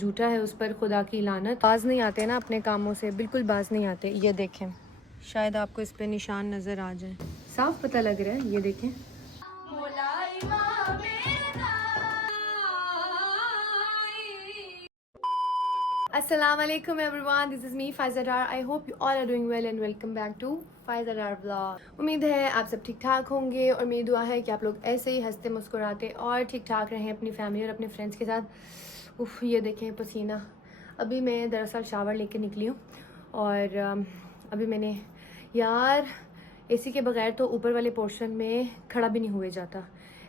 झूठा है उस पर खुदा की लानत। बाज नहीं आते ना अपने कामों से, बिल्कुल बाज नहीं आते। ये देखें, शायद आपको इस पे निशान नज़र आ जाए, साफ पता लग रहा है। ये देखें, अस्सलाम वालेकुम everyone, this is me Faiza Dar. I hope you all are doing well and welcome back to Faiza Dar vlog. उम्मीद है आप सब ठीक ठाक होंगे और मेरी दुआ है कि आप लोग ऐसे ही हंसते मुस्कुराते और ठीक ठाक रहें अपनी फैमिली और अपने फ्रेंड्स के साथ। उफ, ये देखें पसीना। अभी मैं दरअसल शावर लेके निकली हूँ और अभी मैंने, यार एसी के बगैर तो ऊपर वाले पोर्शन में खड़ा भी नहीं हुए जाता।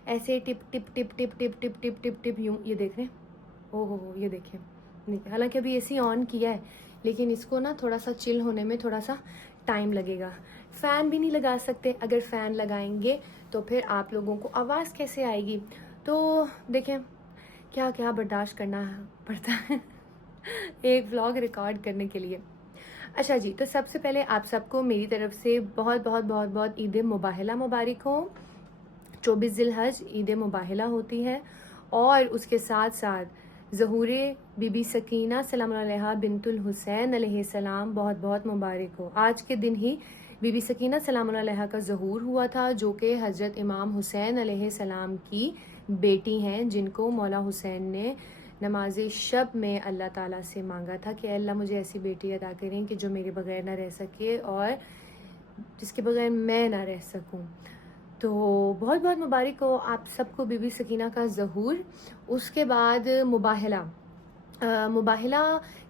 ऐसे tip tip tip tip tip tip tip tip tip यूँ, ये देख रहे हैं। ओहो हो, ये देखें। हालांकि अभी एसी ऑन किया है लेकिन इसको ना थोड़ा सा चिल होने में थोड़ा सा टाइम लगेगा। फ़ैन भी नहीं लगा सकते, अगर फ़ैन लगाएंगे तो फिर आप लोगों को आवाज़ कैसे आएगी। तो देखें क्या क्या बर्दाश्त करना पड़ता है एक व्लॉग रिकॉर्ड करने के लिए। अच्छा जी, तो सबसे पहले आप सबको मेरी तरफ से बहुत बहुत बहुत बहुत ईद मुबाहिला मुबारक हो। 24 ज़िलहज ईद मुबाहिला होती है और उसके साथ साथ ज़हूर बीबी सकीना सलाम अलैहा बिनतुल हुसैन अलैहिस्सलाम बहुत बहुत मुबारक हो। आज के दिन ही बीबी सकीना सलाम अलैहा का ज़हूर हुआ था, जो कि हज़रत इमाम हुसैन अलैहिस्सलाम की बेटी हैं, जिनको मौला हुसैन ने नमाज शब में अल्लाह ताला से मांगा था कि अल्लाह मुझे ऐसी बेटी अता करें कि जो मेरे बगैर ना रह सके और जिसके बगैर मैं ना रह सकूं। तो बहुत बहुत मुबारक हो आप सबको बीबी सकीना का ज़हूर। उसके बाद मुबाहिला, मुबाहिला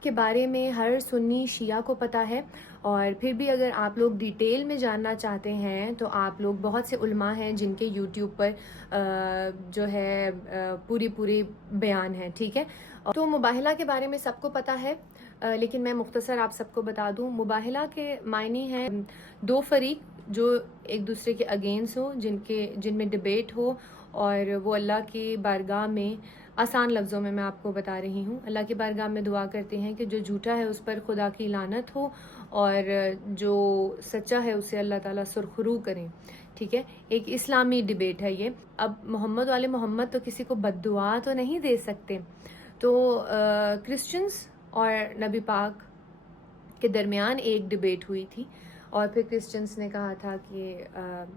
के बारे में हर सुन्नी शिया को पता है और फिर भी अगर आप लोग डिटेल में जानना चाहते हैं तो आप लोग, बहुत से उल्मा हैं जिनके यूट्यूब पर जो है पूरी पूरी बयान है, ठीक है। तो मुबाहिला के बारे में सबको पता है, लेकिन मैं मुख्तसर आप सबको बता दूं। मुबाहिला के मायने हैं दो फरीक जो एक दूसरे के अगेंस्ट हो, जिनमें डिबेट हो और वो अल्लाह की बारगाह में, आसान लफ्ज़ों में मैं आपको बता रही हूँ, अल्लाह की बारगाह में दुआ करते हैं कि जो झूठा है उस पर खुदा की लानत हो और जो सच्चा है उसे अल्लाह ताला सुरखरू करें, ठीक है। एक इस्लामी डिबेट है ये। अब मोहम्मद वाले मोहम्मद तो किसी को बद्दुआ तो नहीं दे सकते, तो क्रिश्चियंस और नबी पाक के दरमियान एक डिबेट हुई थी और फिर क्रिश्चियंस ने कहा था कि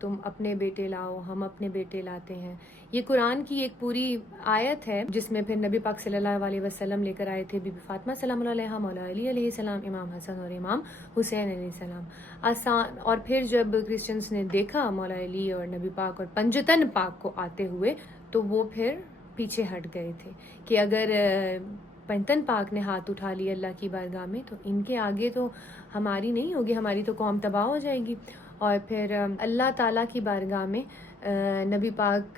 तुम अपने बेटे लाओ, हम अपने बेटे लाते हैं। ये कुरान की एक पूरी आयत है जिसमें फिर नबी पाक सल्लल्लाहु अलैहि वसल्लम लेकर आए थे बीबी फातिमा सलाम अलैहा, मौला अली अलैहिस्सलाम, इमाम हसन और इमाम हुसैन अलैहिस्सलाम। आसान। और फिर जब क्रिश्चियंस ने देखा मौला अली और नबी पाक और पंजतन पाक को आते हुए तो वो फिर पीछे हट गए थे कि अगर पंजतन पाक ने हाथ उठा लिया अल्लाह की बारगाह में तो इनके आगे तो हमारी नहीं होगी, हमारी तो कौम तबाह हो जाएगी। और फिर अल्लाह ताला की बारगाह में नबी पाक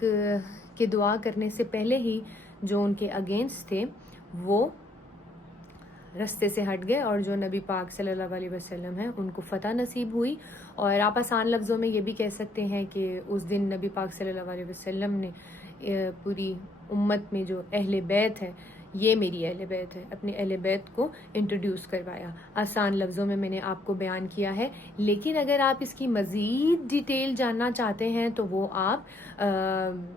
के दुआ करने से पहले ही जो उनके अगेंस्ट थे वो रास्ते से हट गए और जो नबी पाक सल्लल्लाहु अलैहि वसल्लम हैं उनको फ़तह नसीब हुई। और आप आसान लफ्ज़ों में ये भी कह सकते हैं कि उस दिन नबी पाक सल्लल्लाहु अलैहि वसल्लम ने पूरी उम्मत में जो अहले बैत है, ये मेरी अहले बैत है, अपने अहले बैत को इंट्रोड्यूस करवाया। आसान लफ्ज़ों में मैंने आपको बयान किया है, लेकिन अगर आप इसकी मज़ीद डिटेल जानना चाहते हैं तो वो आप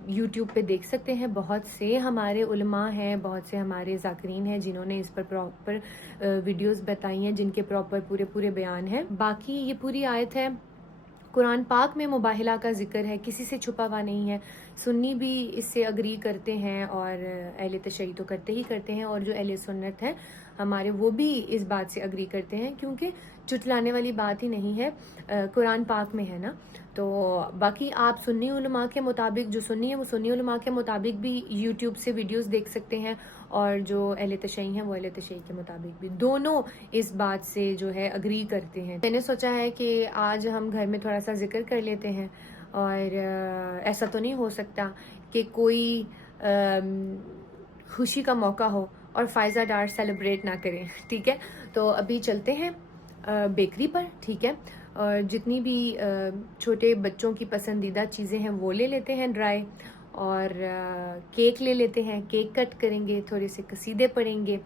यूट्यूब पे देख सकते हैं। बहुत से हमारे उलमा हैं, बहुत से हमारे ज़ाकरीन हैं जिन्होंने इस पर प्रॉपर वीडियोस बताई हैं, जिनके प्रॉपर पूरे पूरे बयान हैं। बाकी ये पूरी आयत है, कुरान पाक में मुबाहिला का जिक्र है, किसी से छुपा हुआ नहीं है। सुन्नी भी इससे अग्री करते हैं और अहले तशय्युअ तो करते ही करते हैं और जो अहले सुन्नत हैं हमारे, वो भी इस बात से अग्री करते हैं क्योंकि चुटलाने वाली बात ही नहीं है, कुरान पाक में है ना। तो बाकी आप सुन्नी उलमा के मुताबिक, जो सुन्नी है वो सुन्नी उलमा के मुताबिक भी यूट्यूब से वीडियोस देख सकते हैं और जो अहले तशय्युअ हैं वो अहले तशय्युअ के मुताबिक भी, दोनों इस बात से जो है अग्री करते हैं। मैंने सोचा है कि आज हम घर में थोड़ा सा जिक्र कर लेते हैं और ऐसा तो नहीं हो सकता कि कोई खुशी का मौका हो और फ़ाइज़ा डार सेलिब्रेट ना करें, ठीक है। तो अभी चलते हैं बेकरी पर, ठीक है, और जितनी भी छोटे बच्चों की पसंदीदा चीज़ें हैं वो ले लेते हैं ड्राई, और केक ले लेते हैं, केक कट करेंगे, थोड़े से कसीदे पढ़ेंगे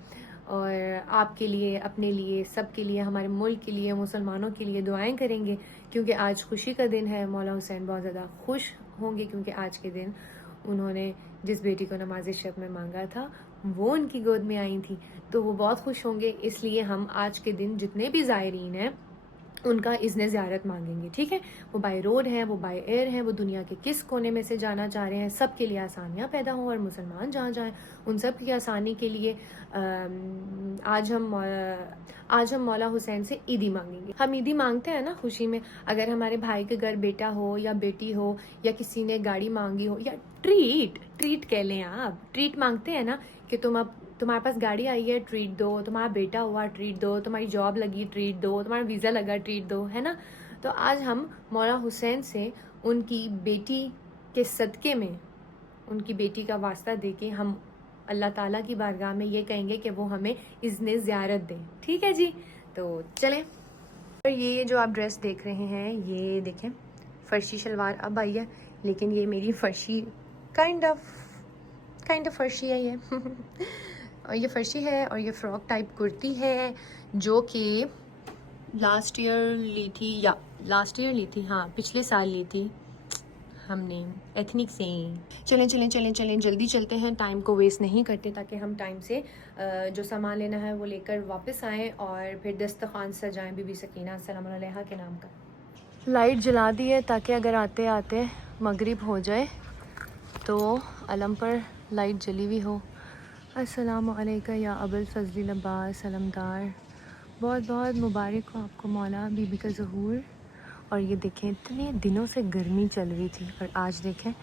और आपके लिए, अपने लिए, सब के लिए, हमारे मुल्क के लिए, मुसलमानों के लिए दुआएं करेंगे क्योंकि आज खुशी का दिन है। मौला हुसैन बहुत ज़्यादा खुश होंगे क्योंकि आज के दिन उन्होंने जिस बेटी को नमाज शब में मांगा था वो उनकी गोद में आई थी, तो वो बहुत खुश होंगे। इसलिए हम आज के दिन जितने भी ज़ायरीन हैं उनका इज़्न ज़ियारत मांगेंगे, ठीक है। वो बाय रोड हैं, वो बाय एयर हैं, वो दुनिया के किस कोने में से जाना चाह रहे हैं, सब के लिए आसानियाँ पैदा हों, और मुसलमान जहाँ जाएँ उन सब की आसानी के लिए आज हम मौला हुसैन से ईदी मांगेंगे। हम ईदी मांगते हैं ना खुशी में। अगर हमारे भाई के घर बेटा हो या बेटी हो, या किसी ने गाड़ी मांगी हो, या ट्रीट कह लें आप, ट्रीट मांगते हैं ना कि तुम्हारे पास गाड़ी आई है, ट्रीट दो, तुम्हारा बेटा हुआ, ट्रीट दो, तुम्हारी जॉब लगी, ट्रीट दो, तुम्हारा वीज़ा लगा, ट्रीट दो, है ना। तो आज हम मौला हुसैन से उनकी बेटी के सदक़े में, उनकी बेटी का वास्ता दे के हम अल्लाह ताला की बारगाह में ये कहेंगे कि वो हमें इज़्न ज़ियारत दें, ठीक है जी। तो चलें। और ये जो आप ड्रेस देख रहे हैं, ये देखें फ़र्शी शलवार अब आई है, लेकिन ये मेरी फ़र्शी काइंड ऑफ फ़र्शी है ये और ये फ़र्शी है, और ये फ़्रॉक टाइप कुर्ती है जो कि लास्ट ईयर ली थी, हाँ पिछले साल ली थी हमने एथनिक से। चलें जल्दी चलते हैं, टाइम को वेस्ट नहीं करते, ताकि हम टाइम से जो सामान लेना है वो लेकर वापस आएँ और फिर दस्तरखान सजाएं बीबी सकीना अस्सलाम अलैहा के नाम का। लाइट जला दी है ताकि अगर आते आते मगरिब हो जाए तो अलम पर लाइट जली हुई हो। अस्सलामु अलैका या अबुल फजल अब्बास सलामदार, बहुत बहुत मुबारक हो आपको मौला बीबी का ज़हूर। और ये देखें इतने दिनों से गर्मी चल रही थी, और आज देखें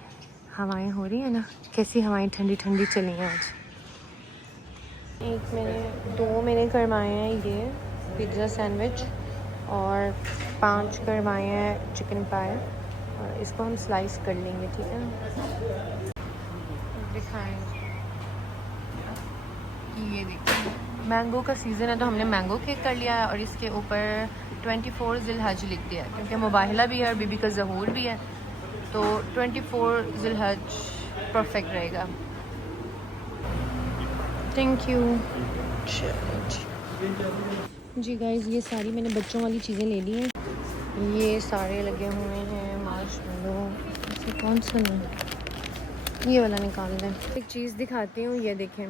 हवाएं हो रही हैं ना, कैसी हवाएं ठंडी ठंडी चली हैं आज। दो मैंने करवाए हैं ये पिज़्ज़ा सैंडविच, और 5 करवाए हैं चिकन पाए, और इसको हम स्लाइस कर लेंगे, ठीक है ना। दिखाएं ये देखिए मैंगो का सीज़न है, तो हमने मैंगो केक कर लिया है, और इसके ऊपर 24 ज़िलहज लिख दिया है, क्योंकि मुबाहिला भी है और बीबी का ज़हूर भी है, तो 24 ज़िलहज परफेक्ट रहेगा। Thank you ji guys. ये सारी मैंने बच्चों वाली चीज़ें ले ली हैं, ये सारे लगे हुए हैं मार्शमेलो, इसे कौन सा नहीं, ये वाला निकाल दें। एक चीज़ दिखाती हूँ, ये देखें,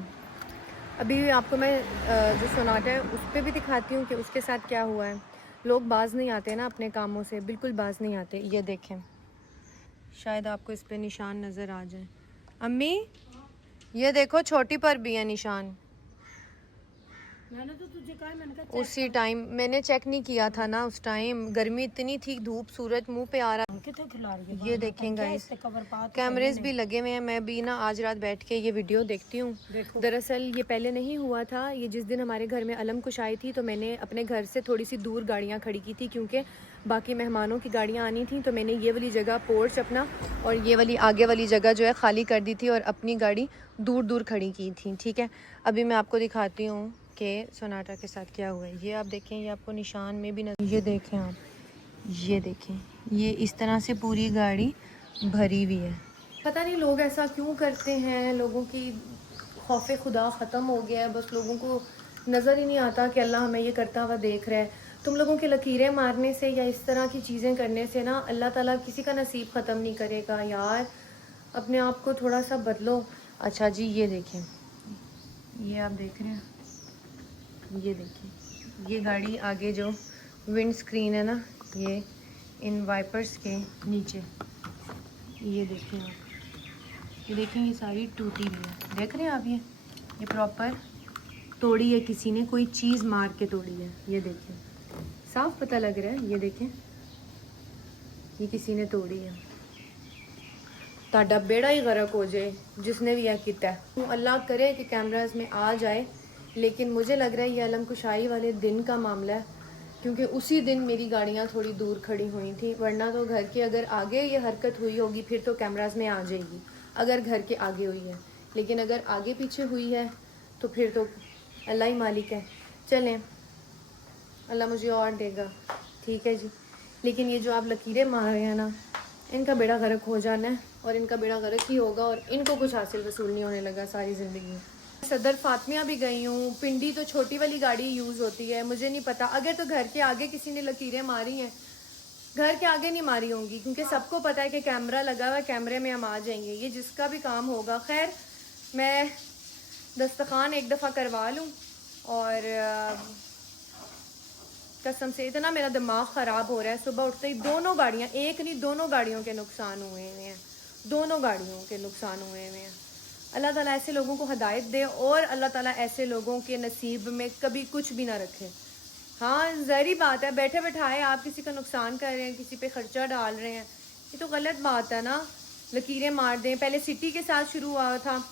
अभी आपको मैं जो सोनाटा है उस पर भी दिखाती हूँ कि उसके साथ क्या हुआ है। लोग बाज नहीं आते ना अपने कामों से, बिल्कुल बाज नहीं आते। ये देखें, शायद आपको इस पे निशान नज़र आ जाए। अम्मी ये देखो छोटी पर भी है निशान। मैंने तो तुझे कहा, मैंने कहा उसी टाइम मैंने चेक नहीं किया था ना, उस टाइम गर्मी इतनी थी, धूप सूरज मुंह पे आ रहा। ये देखें गाइस, कैमरेज भी लगे हुए हैं। मैं भी ना आज रात बैठ के ये वीडियो देखती हूँ। दरअसल ये पहले नहीं हुआ था, ये जिस दिन हमारे घर में अलम कुश आई थी तो मैंने अपने घर से थोड़ी सी दूर गाड़ियाँ खड़ी की थी, क्योंकि बाकी मेहमानों की गाड़ियाँ आनी थी, तो मैंने ये वाली जगह पोर्च अपना और ये वाली आगे वाली जगह जो है खाली कर दी थी, और अपनी गाड़ी दूर दूर खड़ी की थी, ठीक है। अभी मैं आपको दिखाती हूँ कि सोनाटा के साथ क्या हुआ है। ये आप देखें, ये आपको निशान में भी ये देखें आप, ये देखें, ये इस तरह से पूरी गाड़ी भरी हुई है। पता नहीं लोग ऐसा क्यों करते हैं, लोगों की खौफ खुदा ख़त्म हो गया है, बस लोगों को नज़र ही नहीं आता कि अल्लाह हमें ये करता हुआ देख रहा है। तुम लोगों के लकीरें मारने से या इस तरह की चीज़ें करने से ना अल्लाह ताला किसी का नसीब ख़त्म नहीं करेगा यार, अपने आप को थोड़ा सा बदलो। अच्छा जी, ये देखें, ये आप देख रहे हैं, ये देखिए, ये गाड़ी आगे जो विंड स्क्रीन है ना, ये इन वाइपर्स के नीचे, ये देखें आप, ये देखें, ये सारी टूटी हुई है, देख रहे हैं आप, ये प्रॉपर तोड़ी है, किसी ने कोई चीज़ मार के तोड़ी है। ये देखें, साफ पता लग रहा है, ये देखें, ये किसी ने तोड़ी है। ताड़ा बेड़ा ही गरक हो जाए जिसने भी यह किया। अल्लाह करे कि कैमराज में आ जाए, लेकिन मुझे लग रहा है ये अलम कुशाई वाले दिन का मामला है, क्योंकि उसी दिन मेरी गाड़ियाँ थोड़ी दूर खड़ी हुई थी, वरना तो घर के अगर आगे ये हरकत हुई होगी फिर तो कैमराज में आ जाएगी, अगर घर के आगे हुई है। लेकिन अगर आगे पीछे हुई है तो फिर तो अल्लाह ही मालिक है। चलें, अल्लाह मुझे और देगा, ठीक है जी। लेकिन ये जो आप लकीरें मार रहे हैं ना, इनका बेड़ा गर्क हो जाना है, और इनका बेड़ा गर्क ही होगा, और इनको कुछ हासिल वसूल नहीं होने लगा सारी ज़िंदगी। सदर फातमिया भी गई हूँ, पिंडी तो छोटी वाली गाड़ी यूज़ होती है, मुझे नहीं पता। अगर तो घर के आगे किसी ने लकीरें मारी हैं, घर के आगे नहीं मारी होंगी, क्योंकि सबको पता है कि कैमरा लगा हुआ है, कैमरे में हम आ जाएंगे, ये जिसका भी काम होगा। खैर, मैं दस्तखान एक दफ़ा करवा लूँ। और कसम से इतना मेरा दिमाग ख़राब हो रहा है। सुबह उठते ही दोनों गाड़ियाँ, एक नहीं दोनों गाड़ियों के नुकसान हुए हुए हैं, दोनों गाड़ियों के नुकसान हुए हुए हैं। अल्लाह ताला ऐसे लोगों को हिदायत दे और अल्लाह ताला ऐसे लोगों के नसीब में कभी कुछ भी ना रखे। हाँ ज़ाहिर बात है, बैठे बैठाए आप किसी का नुकसान कर रहे हैं, किसी पे खर्चा डाल रहे हैं, ये तो गलत बात है ना। लकीरें मार दें, पहले सिटी के साथ शुरू हुआ था,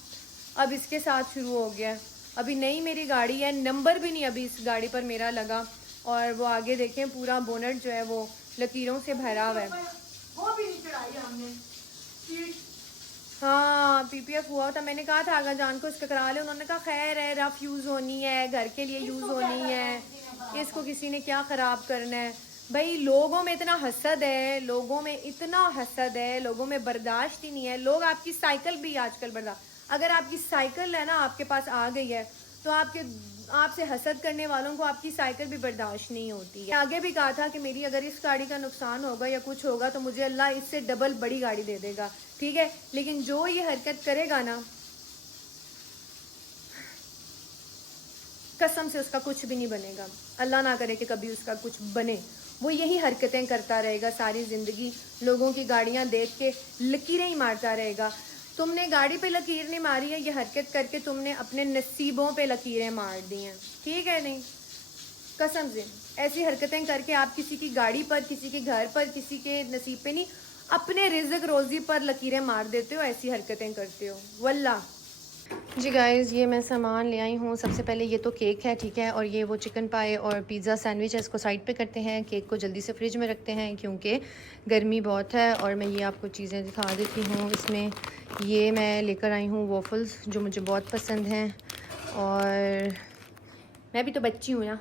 अब इसके साथ शुरू हो गया। अभी नई मेरी गाड़ी है, नंबर भी नहीं अभी इस गाड़ी पर मेरा लगा, और वो आगे देखें पूरा बोनट जो है वो लकीरों से भरा हुआ है। वो भी नहीं चढ़ाई हमने। हाँ पीपीएफ हुआ था, मैंने कहा था आगा जान को इसका करा ले, उन्होंने कहा खैर है, रफ यूज़ होनी है, घर के लिए यूज़ होनी है, इसको किसी ने क्या ख़राब करना है। भाई लोगों में इतना हसद है, लोगों में इतना हसद है, लोगों में बर्दाश्त ही नहीं है। लोग आपकी साइकिल भी आजकल बर्दाश्त, अगर आपकी साइकिल है ना आपके पास आ गई है तो आपसे हसद करने वालों को आपकी साइकिल भी बर्दाश्त नहीं होती है। आगे भी कहा था कि मेरी अगर इस गाड़ी का नुकसान होगा या कुछ होगा तो मुझे अल्लाह इससे डबल बड़ी गाड़ी दे देगा, ठीक है। लेकिन जो ये हरकत करेगा ना, कसम से उसका कुछ भी नहीं बनेगा। अल्लाह ना करे कि कभी उसका कुछ बने। वो यही हरकतें करता रहेगा सारी ज़िंदगी, लोगों की गाड़ियां देख के लकीरें ही मारता रहेगा। तुमने गाड़ी पे लकीर नहीं मारी है, ये हरकत करके तुमने अपने नसीबों पे लकीरें मार दी हैं, ठीक है। नहीं कसम से ऐसी हरकतें करके आप किसी की गाड़ी पर, किसी के घर पर, किसी के नसीब पे नहीं, अपने रिज़्क रोज़ी पर लकीरें मार देते हो, ऐसी हरकतें करते हो वल्लाह। जी गाइज़ ये मैं सामान ले आई हूँ। सबसे पहले ये तो केक है, ठीक है, और ये वो चिकन पाई और पिज़्ज़ा सैंडविच है, इसको साइड पे करते हैं। केक को जल्दी से फ्रिज में रखते हैं क्योंकि गर्मी बहुत है। और मैं ये आपको चीज़ें दिखा देती हूँ। इसमें ये मैं लेकर आई हूँ वॉफ़ल्स जो मुझे बहुत पसंद हैं, और मैं भी तो बच्ची हूँ ना,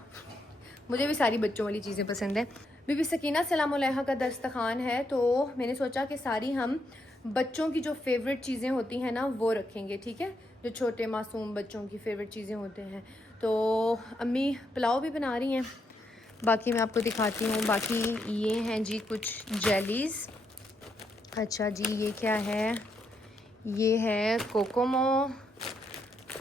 मुझे भी सारी बच्चों वाली चीज़ें पसंद है। बीबी सकीना सलाम अलैहा का दस्तखान है, तो मैंने सोचा कि सारी हम बच्चों की जो फेवरेट चीज़ें होती हैं ना वो रखेंगे, ठीक है, जो छोटे मासूम बच्चों की फेवरेट चीज़ें होते हैं। तो अम्मी पुलाव भी बना रही हैं, बाकी मैं आपको दिखाती हूँ। बाकी ये हैं जी कुछ जेलीज़। अच्छा जी ये क्या है, ये है कोकोमो।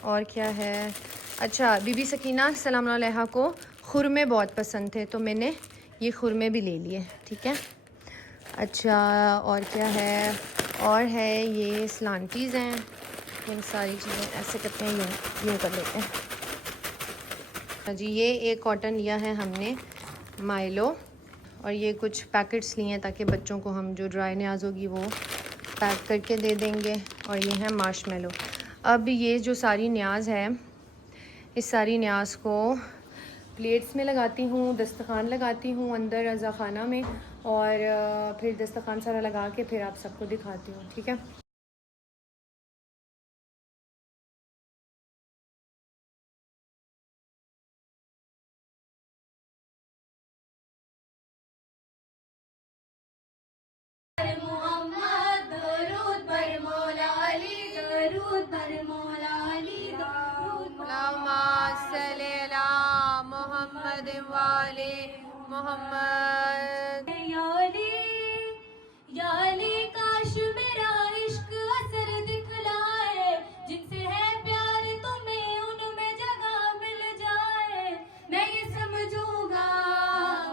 और क्या है, अच्छा बीबी सकीना सलाम अलैहा को खुरमे बहुत पसंद थे तो मैंने ये खुरमे भी ले लिए, ठीक है। अच्छा और क्या है, और है ये स्लांटीज़ हैं। ये सारी चीज़ें ऐसे करते हैं, यूँ कर लेते हैं जी। ये एक कॉटन लिया है हमने माइलो, और ये कुछ पैकेट्स लिए हैं ताकि बच्चों को हम जो ड्राई न्याज होगी वो पैक करके दे देंगे। और ये है मार्शमेलो। अब ये जो सारी न्याज है, इस सारी न्याज को प्लेट्स में लगाती हूँ, दस्तखान लगाती हूँ अंदर रज़ा खाना में, और फिर दस्तखान सारा लगा के फिर आप सबको दिखाती हूँ, ठीक है। मोहम्मद वाले मोहम्मद याली काश मेरा इश्क असर दिखलाए, जिनसे है प्यार तुम्हें उनमें जगह मिल जाए। मैं ये समझूंगा,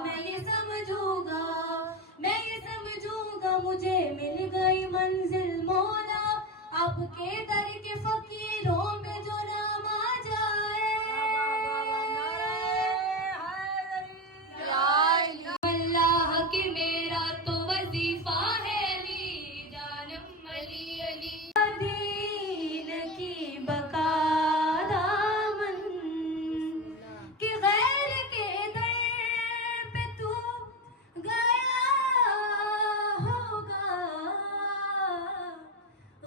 मैं ये समझूंगा, मैं ये समझूंगा मुझे मिल गई मंजिल मौला, आपके दर के फकीरों में जो नाम आ जाए। अल्लाह के मेरा तो वजीफा है ली जानम अली अली, दीन की बका दामन कि गैर के दर पे तू गया होगा,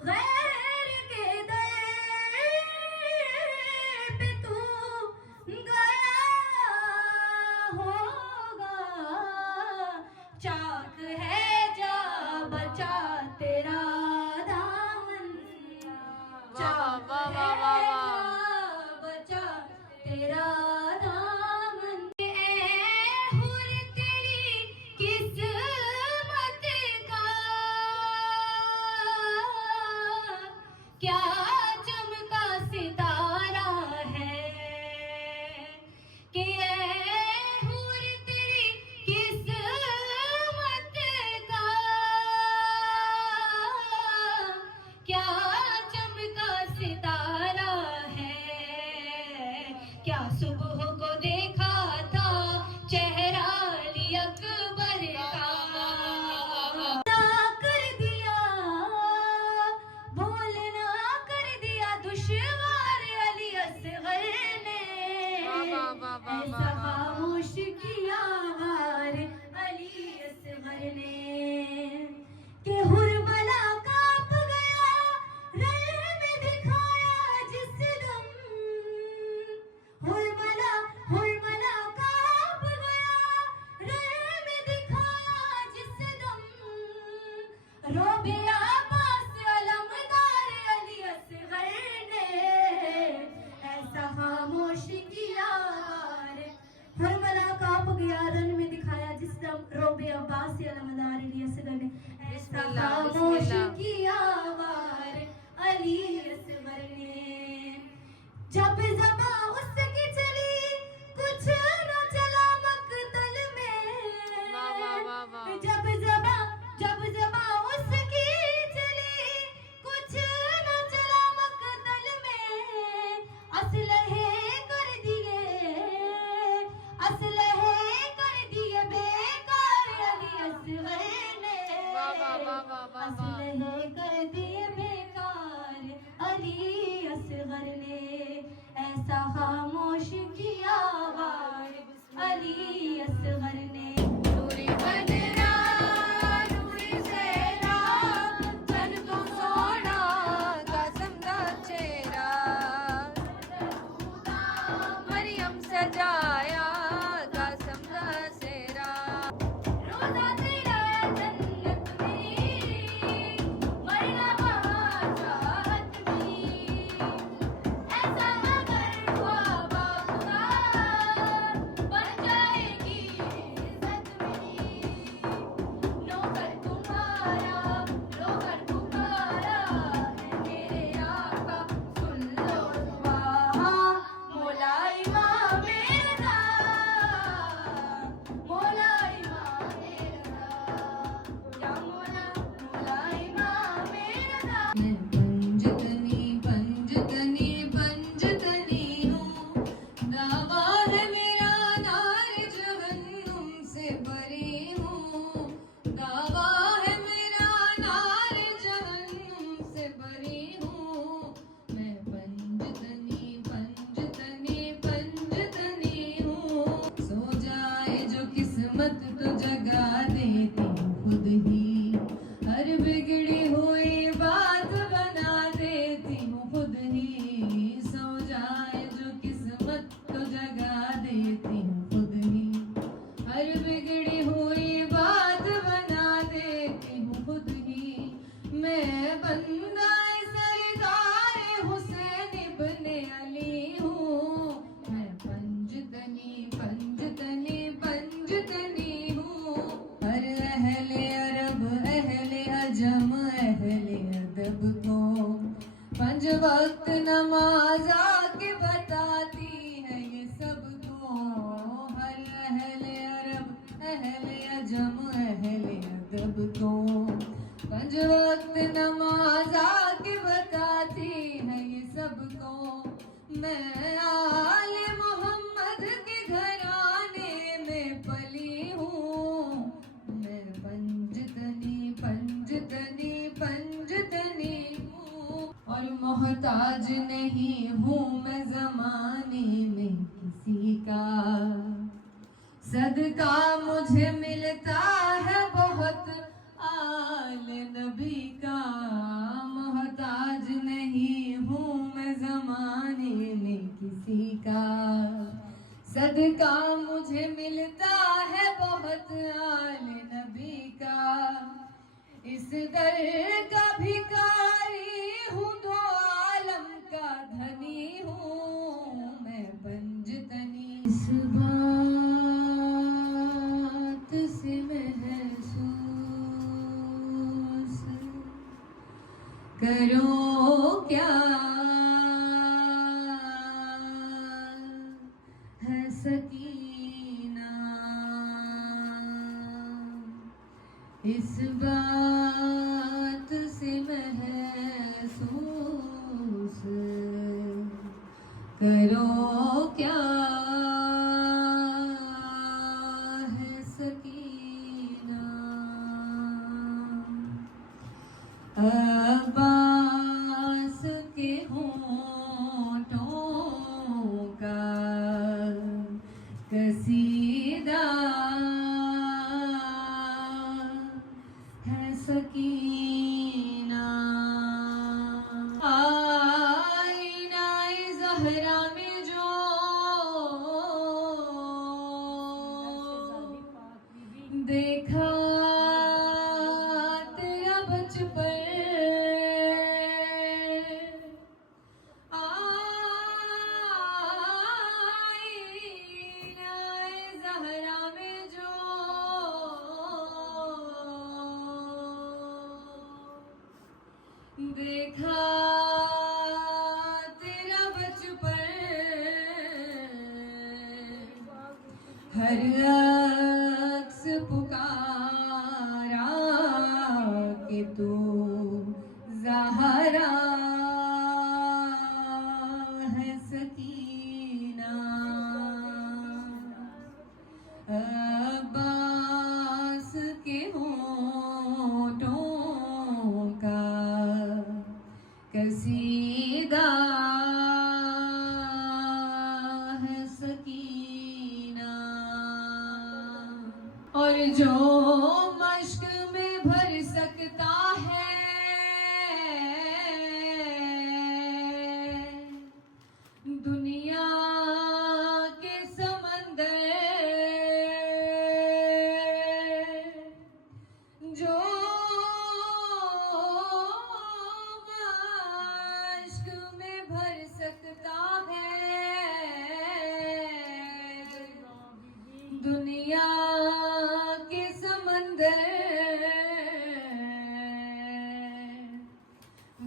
गैर के दर पे तू गया होगा, चाक है जा बचा तेरा दामन, चाक है जा बचा तेरा दामन। ऐ हुर तेरी किस्मत का क्या चमका सितारा, क्या सुबह को देखा था चेहरा अली अकबर का, कर दिया बोलना कर दिया दुश्वार अली असगर ने, ऐसा खामोश किया वार अली असगर ने कि हुरमला कांप गया रण में दिखाया जिस दम, हुरमला कांप गया रण में दिखाया जिस दम, रोबे अब्बास अलमदार अली असगर ने, ऐसा खामोश किया वार, हुरमला कांप गया रण में दिखाया जिस दम, रोबे अब्बास अलमदार अली असगर ने, ऐसा खामोश किया वार अली असगर ने। जब ज़बां उसकी चली कुछ न चला मक्तल में, जब ज़बां उसकी चली कुछ न चला मक्तल में, असलहे कर दिए बेकार अली असगर ने, असलहे कर दिए बेकार अली असगर ने, ऐसा खामोश किया वार अली असगर ने। नूरी बदरा नूरी सेरा तन तो सोना कसम दा चेहरा, मरियम सजाया कसम दा सेरा, रोजा तेरा जन्नत मेरी मरना वहाँ चाहत मेरी, ऐसा अगर हुआ बाप का बन जाएगी इज्जत मेरी, नौकर तुम्हारा है मेरे आका, सुन लो दुआ मौला इमाम मेरा, मौला इमाम मेरा, या मौला इमाम मेरा। मैं पंजतनी हूँ, दावा है मेरा नार जहन्नुम से बरी हूँ, दावा है मेरा नार जहन्नुम से बरी हूँ, मैं पंजतनी हूँ। सो जाए जो किस्मत तो जगा देती हूँ खुद ही, हर बिगड़ी हुई बात बना देती हूँ खुद ही, सो जाए जो किस्मत तो जगा देती हूँ खुद ही, हर बिगड़ी हुई बात बना देती हूँ खुद ही, मैं बंदा सरदार हुसैन इब्ने अली हूँ, मैं पंजतनी हूँ। हर अहले अरब अहले अजम अहले अदब को पंज वक्त नमाज आके बताती है ये सबको, हर अहले अरब अहले अजम अहले अदब को पंज वक्त नमाज आके बताती है ये सबको, मैं आले मोहम्मद के घराने में पली हूँ, मैं पंजतनी हूँ, और मोहताज नहीं हूँ मैं ज़माने में किसी का, सदका मुझे मिलता है बहुत आल नबी का, मोहताज नहीं हूँ मैं ज़माने में किसी का, सदका मुझे मिलता है बहुत आल नबी का, इस दर का भिखारी हूँ दो आलम का धनी हूँ, मैं पंजतनी। इस बात से महसूस करो क्या है सकीना, इस बात से महसूस करो क्या है सकीना, अब्बास के होठों का कसीदा है सकीना। आईनाए ज़हरा में जो देखा तेरा बचपन, आईनाए ज़हरा में जो देखा तेरा बचपन, हर अक्स पुकारा कि तू ज़हरा है सकीना, अब्बास के होठों का कसीदा है सकीना। और जो मश्क में भर सकता है दुनिया के समंदर, जो मश्क में भर सकता है दुनिया के समंदर,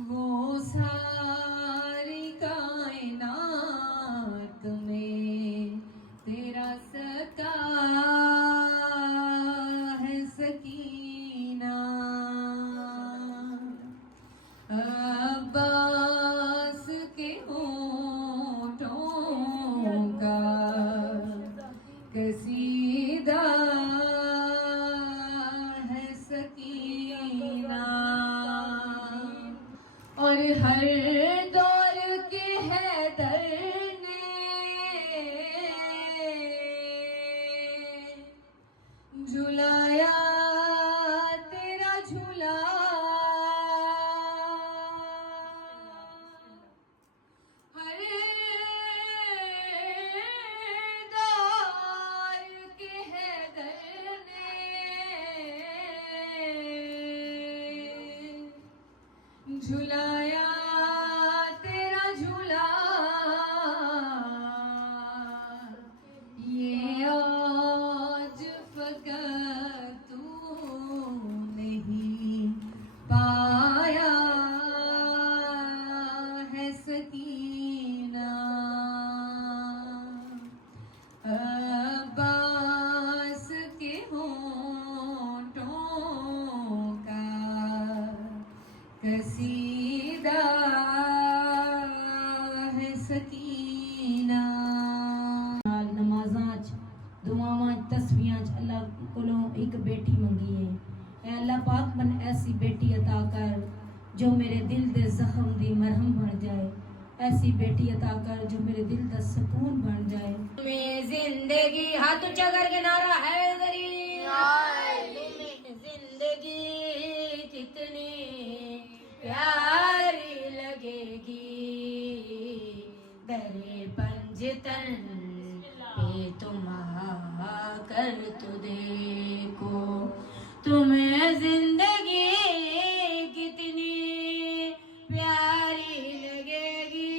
वो सारी कायनात में तेरा सका है सकीना, अब्बास के होठों का कसीदा है सकीना। और हर दौर के हैदर ने झुलाया तेरा झूला, हर दौर के हैदर ने झुलाया तेरा झूला, ये आज फकत तू नहीं पाया है सकीना, अब्बास के होठों का कसीदा है सकीना। नमाज़ां च दुआवां च तस्बीहां च अल्लाह कोलों एक बेटी मंगी है। ऐ अल्लाह पाक मन ऐसी बेटी अता कर जो मेरे दिल दे जख्म दी मरहम बन जाए, ऐसी बेटी अता कर जो मेरे दिल दा सुकून बन जाए। तुम्हें जिंदगी हाथ ऊंचा करके नारा हैदरी, तुम्हें जिंदगी कितनी प्यारी लगेगी, दरे पंजतन पे तुम आकर तो देखो, तुम्हें जिंदगी कितनी प्यारी लगेगी,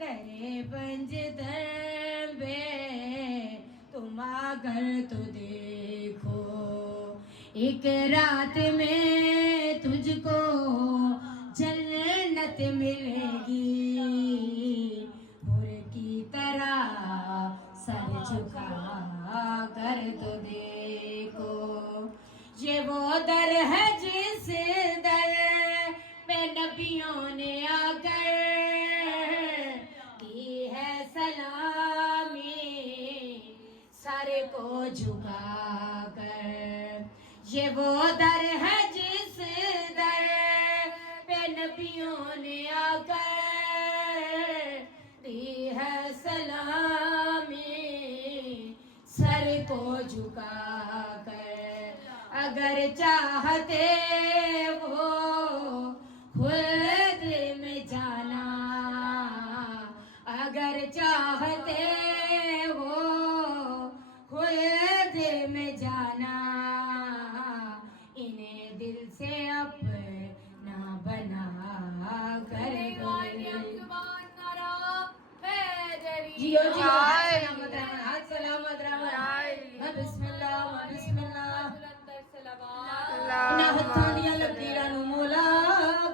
दरे पंजतन पे तुम आकर तो देखो। एक रात में तुझको जन्नत मिलेगी, हुर की तरह सर झुका कर तो देखो। ये वो दर है जिस दर पे नबियों ने आकर की सलामी सर को झुका कर। ये वो दर है जिस दर पे नबियों ने आकर दी है सलामी सर को झुका कर। अगर चाहते वो खुद में जाना, अगर चाहते हो खुद में जाना, इन्हें दिल से अपना बना कर दो। जियो जियो सलामत रहो बिस्मिल्लाह बिस्मिल्लाह। इन्हां हत्थां दियां लकीरां नूं मौला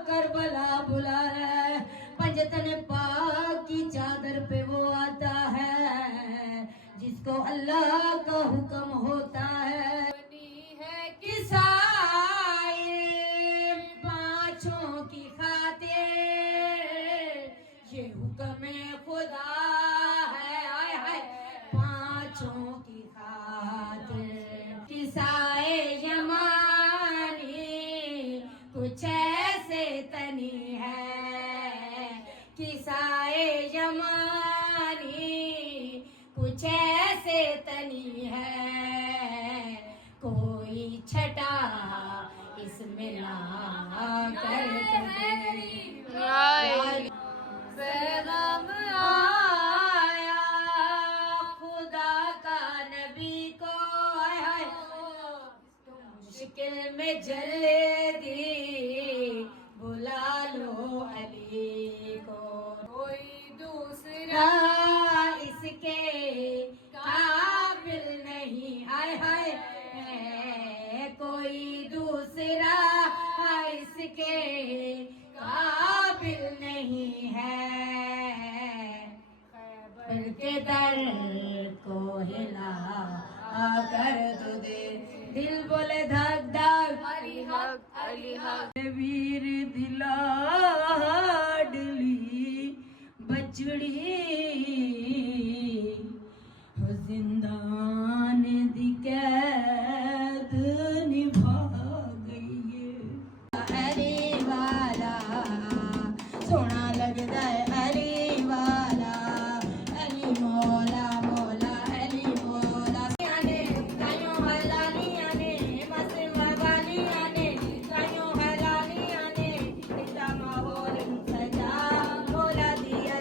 करबला बुला रहा है। पंजतन पाक की चादर पे वो आता है जिसको अल्लाह का हुक्म होता है। किसाए पांचों की खातिर ये हुक्म खुदा है, आय हाय पांचों की खातिर। किसाए यमानी कुछ ऐसे तनी है, किसाए यमानी कुछ ऐसे तनी है, कोई छटा इसमें ला कर पैगाम आया खुदा का नबी को, आय हाय मुश्किल में जल्दी बुला लो अली को। कोई दूसरा इसके काबिल नहीं, हाय हाय कोई दूसरा इसके काबिल नहीं है। बल्कि दर को हिला कर तो दे दिल बोले धक धक अली हक अली हक। वीर दिलाडली बचड़ी हो जिंदान दी कैद निभा गई है। अली वाला सोना लगदा है अली वाला, अली मौला मौला अली मौला। आने कायो हलाली आने मस मवाली आने कायो हलाली आने इतना माहौल सजा मौला दिया।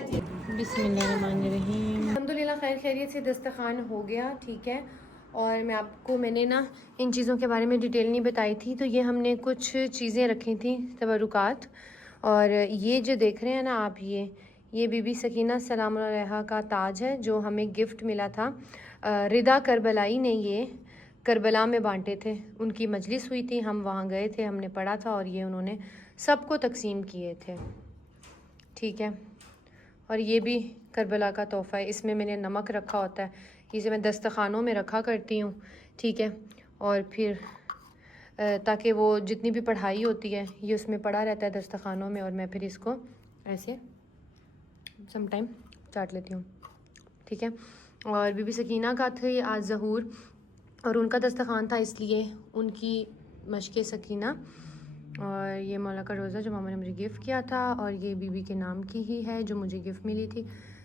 बिस्मिल्लाहिर्रहमानिर्रहीम। अल्हम्दुलिल्लाह खैर खैरियत से दस्तरखान हो गया, ठीक है। और मैंने ना इन चीज़ों के बारे में डिटेल नहीं बताई थी, तो ये हमने कुछ चीज़ें रखी थी तबरुकात। और ये जो देख रहे हैं ना आप, ये बीबी सकीना सलाम अलैहा का ताज है जो हमें गिफ्ट मिला था। रिदा करबलाई ने ये करबला में बांटे थे, उनकी मजलिस हुई थी, हम वहाँ गए थे, हमने पढ़ा था और ये उन्होंने सबको तकसीम किए थे, ठीक है। और ये भी करबला का तोहफ़ा है, इसमें मैंने नमक रखा होता है, इसे मैं दस्तरखानों में रखा करती हूँ, ठीक है। और फिर ताकि वो जितनी भी पढ़ाई होती है ये उसमें पड़ा रहता है दस्तरखानों में, और मैं फिर इसको ऐसे सम टाइम चाट लेती हूँ, ठीक है। और बीबी सकीना का थे आज ज़हूर, और उनका दस्तरखान था इसलिए उनकी मशक़ सकीना। और ये मौला का रोज़ा जो मामा ने मुझे गिफ़्ट किया था, और ये बीबी के नाम की ही है जो मुझे गिफ़्ट मिली थी,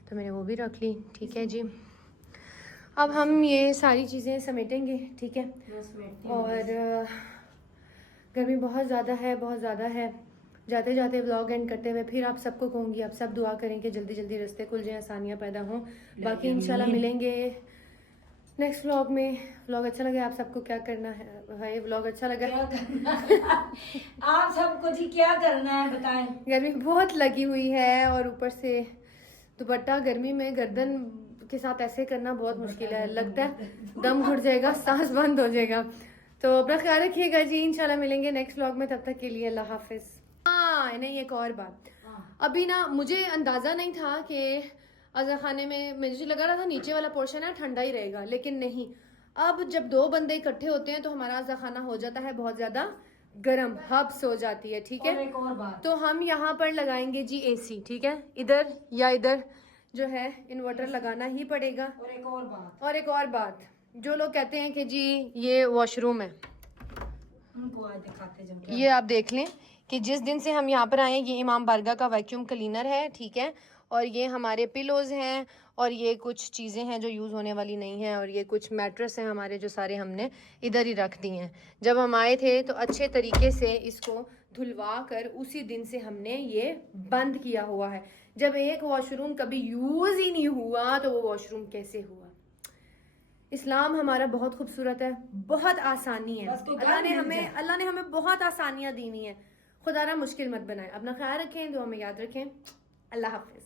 तो मैंने वो भी रख ली, ठीक है जी। अब हम ये सारी चीज़ें समेटेंगे, ठीक है। और गर्मी बहुत ज़्यादा है, बहुत ज़्यादा है। जाते जाते व्लॉग एंड करते हुए फिर आप सबको कहूँगी, आप सब दुआ करें कि जल्दी जल्दी रास्ते खुल जाएँ, आसानियाँ पैदा हों। बाकी इंशाल्लाह मिलेंगे नेक्स्ट व्लॉग में। व्लॉग अच्छा लगा आप सबको, क्या करना है भाई? व्लॉग अच्छा लगा आप सबको जी क्या करना है बताएं। गर्मी बहुत लगी हुई है, और ऊपर से दुपट्टा गर्मी में गर्दन के साथ ऐसे करना बहुत मुश्किल है, लगता है दम घुट जाएगा, सांस बंद हो जाएगा। तो अपना ख्याल रखिएगा जी, इंशाल्लाह मिलेंगे नेक्स्ट व्लॉग में, तब तक के लिए अल्लाह हाफिज। हाँ नहीं, एक और बात, अभी ना मुझे अंदाजा नहीं था कि अज़ा खाने में मुझे लगा रहा था नीचे वाला पोर्शन है ठंडा ही रहेगा, लेकिन नहीं। अब जब दो बंदे इकट्ठे होते हैं तो हमारा अज़ा खाना हो जाता है बहुत ज्यादा गर्म, हब्स हो जाती है, ठीक है। एक और बात, तो हम यहाँ पर लगाएंगे जी एसी, ठीक है, इधर या इधर जो है इन्वर्टर लगाना ही पड़ेगा। और एक और बात, जो लोग कहते हैं कि जी ये वॉशरूम है, उनको आज दिखाते जब ये आप देख लें कि जिस दिन से हम यहाँ पर आए हैं, ये इमाम बारगाह का वैक्यूम क्लीनर है, ठीक है। और ये हमारे पिलोज़ हैं, और ये कुछ चीज़ें हैं जो यूज़ होने वाली नहीं हैं, और ये कुछ मैट्रेस हैं हमारे जो सारे हमने इधर ही रख दिए हैं। जब हम आए थे तो अच्छे तरीके से इसको धुलवा कर उसी दिन से हमने ये बंद किया हुआ है। जब एक वॉशरूम कभी यूज़ ही नहीं हुआ तो वो वॉशरूम कैसे हुआ। इस्लाम हमारा बहुत खूबसूरत है, बहुत आसानी है। अल्लाह ने हमें बहुत आसानियां दीनी है। खुदारा मुश्किल मत बनाए। अपना ख्याल रखें, दुआ में याद रखें। अल्लाह हाफिज।